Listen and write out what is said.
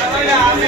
Hola, me